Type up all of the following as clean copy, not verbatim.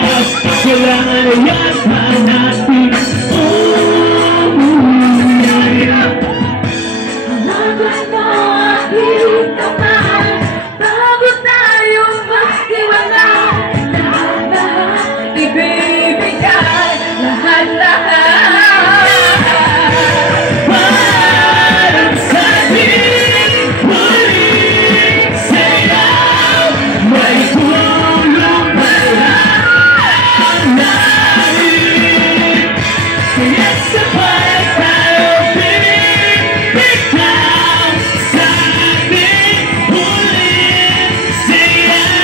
taas, kailangan na yaman natin. Halagan mo aking kamay bago tayo magtiwalay. Lahat-lahat ibibigay, lahat-lahat Parang sa ating huling sayaw, may tulong pala ang langit. Kaya sabay tayo bibigyan sa ating huling sayaw.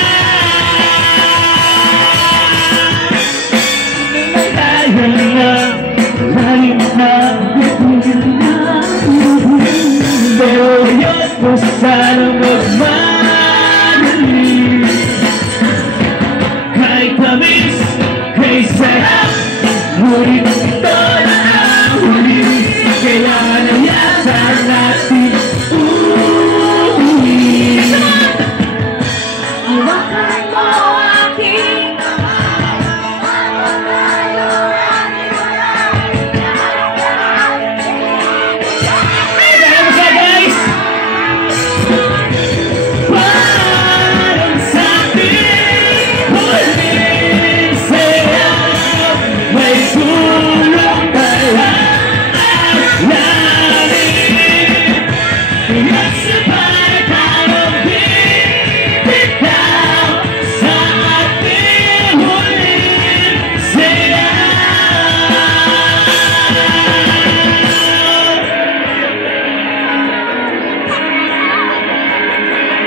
Kaya nga, lalim na pero yun mo sana magmadali. Kahit tamis, kahit sarap, ngunit ito na ang huli. Kailangan na yata natin uuwi. Hawakan mo aking kamay bago tayo magtiwalay. Lahat-lahat ibibigay. Alam sa guys, parang sa ating huling sayaw, may tulong pala ang langit. Kaya sabay tayong bibitaw sa ating huling sayaw.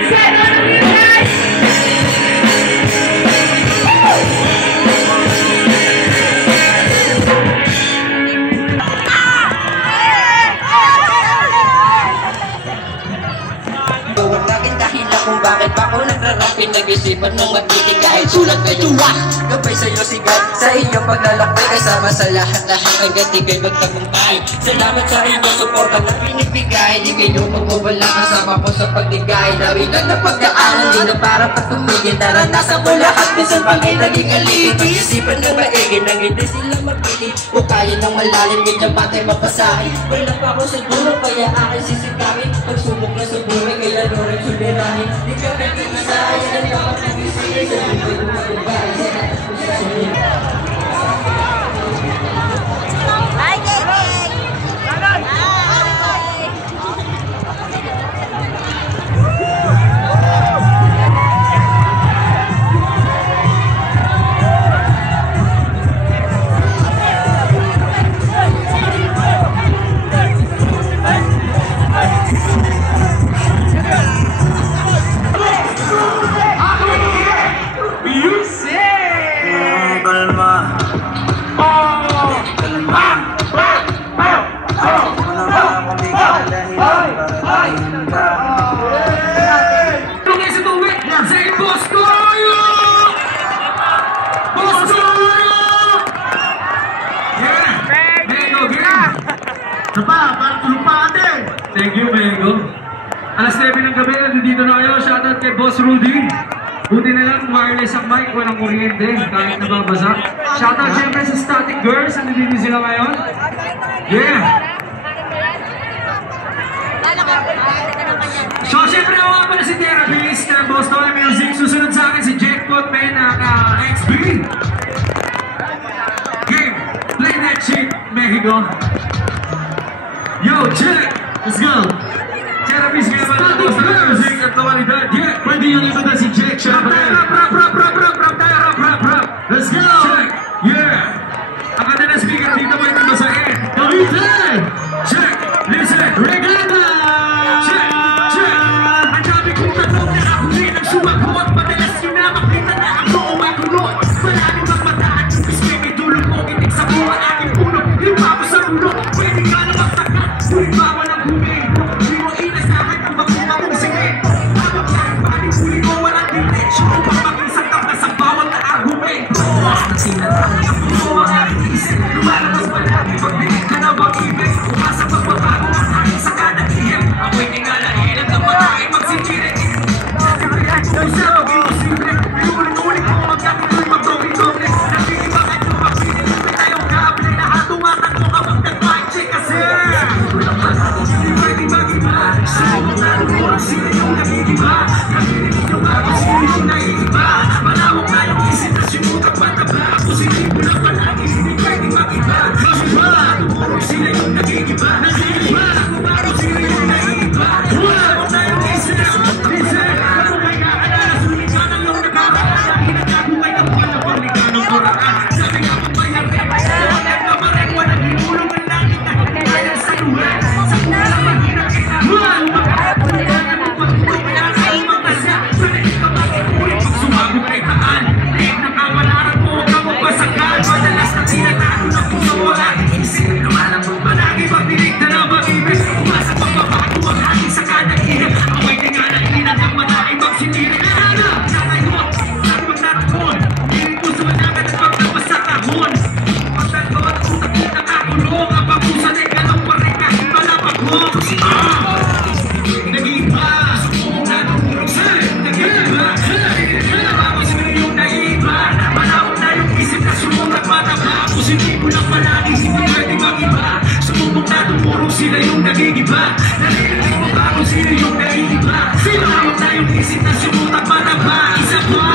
Say no to you guys. Walakin dahilan kung bakit pa ako nagrarapin. Nag-isipan mong magbiti kahit sulat na yuwa. Gabay sa'yo sigat sa iyong paglalakbay. Kasama sa lahat-lahat hanggang di kayo magtagumpay. Salamat sa inyong suporta na pinibigay. Di kayo magmubala kasama ko sa pagdigay. Nawilan na pagdaanan, di na para patumigil. Naranasan ko lahat, minsan pang ay naging alipin. Pag-isipan na maigin, nang hindi sila magpili. O kaya ng malalim, ganyan patay mapasahin. Wala pa ako siguro, kaya aking sisikawin. Pagsubok na sa buhay, kaya rin sulirahin. Di ka nag-iisa, yan ang dapat nag-isili. Sa buhay mo magbahay, yan ang susunod. Bye, David. Bye. Thank you, Mego. Alas 9 ng gabi, nandito na kayo. Shoutout kay Boss Rudy. Buti na lang, wireless ang mic, walang kuryente, kahit nababasa. Shoutout syempre sa Static Girls, nandito sila ngayon. Yeah! So, syempre ako nga pala si Therapist ng Boss Toy Music. Susunod sa akin si Jackpot Man ng XB. Game, play that shit, Mexico. Yo, check! Let's go! Therapist nga pala ng Boss Toy Music at kamalidad. Yeah, pwede yung iba na si Jack. Let's go! Check! Yeah! Ang ganda na speaker dito mo yung sa akin. Cavite! Check! Listen! Regata! Check! Check! Ang dami kong tanong na ako rin ang sumagot. Madalas yun na makita na ako o makulot. Maraming magmataan yung pismi. May tulog mo itig sa buwan aking puno. Lima mo sa puno. Pwede ka na magsakat. Sulit ba walang huming. Di mo inasahan ang bakuma mong singin. Habang nakapaling huli ko walang diretso. Upang maging sakap na sa bawal na argumento. Sinatang ang puso ang aking isip. Lumalabas malaki pagbigay ka na mag-ibig. Umasa pagbabago ang aking sa kada ihip. Ako'y tingalahin at ang mga ay magsikirik. Sa kaya, daw siya maging posible. Ulit-ulit ko magkakito'y magdoble-doble. nakaraan. Sabi nga kung bayarin, huwag kang kamarek, walang hinulong ng langit na kaya sa luwan. Sa kula lang mahirap kinahuan, makakapulayan mo pagtutok, kaya sa imang tasya, sa liit ka bakit ulit pag sumabog ay taan. Liit na kawalaran mo, huwag kang magpasakan, madalas na tinatano na puso mo aking isip. Lumalambog ba lagi pagdilig na lang mag-ibig, umasa pagbabago ang hangin sa kada ihip. Away ka nga na ilinag ang mata ay magsitiri. Nanay mo, sabi magtatakon, hindi ko sa managat at pagtapas sa kahon. Pagtagaw at utak mo nakakulong, ang pagpusan ay ganong pa rin kahit malapag mo. Nag-iba, sumubong na tumulong sa nag-iba. Nag-iba, sino yung nag-iba. Malawak na yung isip na sumunod mataba. Positibo lang palagi, hindi pwede mag-iba. Sumubong na tumulong sila yung nag-iba. Narinig mo ba kung sino yung nag-iba? Malawak na yung isip na sumunod mataba. Isa pa,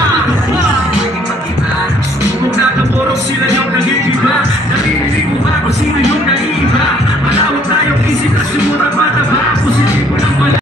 pwede mag-iba. Sumubong na tumulong sila yung nag-iba. Narinig mo ba kung sino yung nag-iba? Malawak na yung isip na sumunod mataba.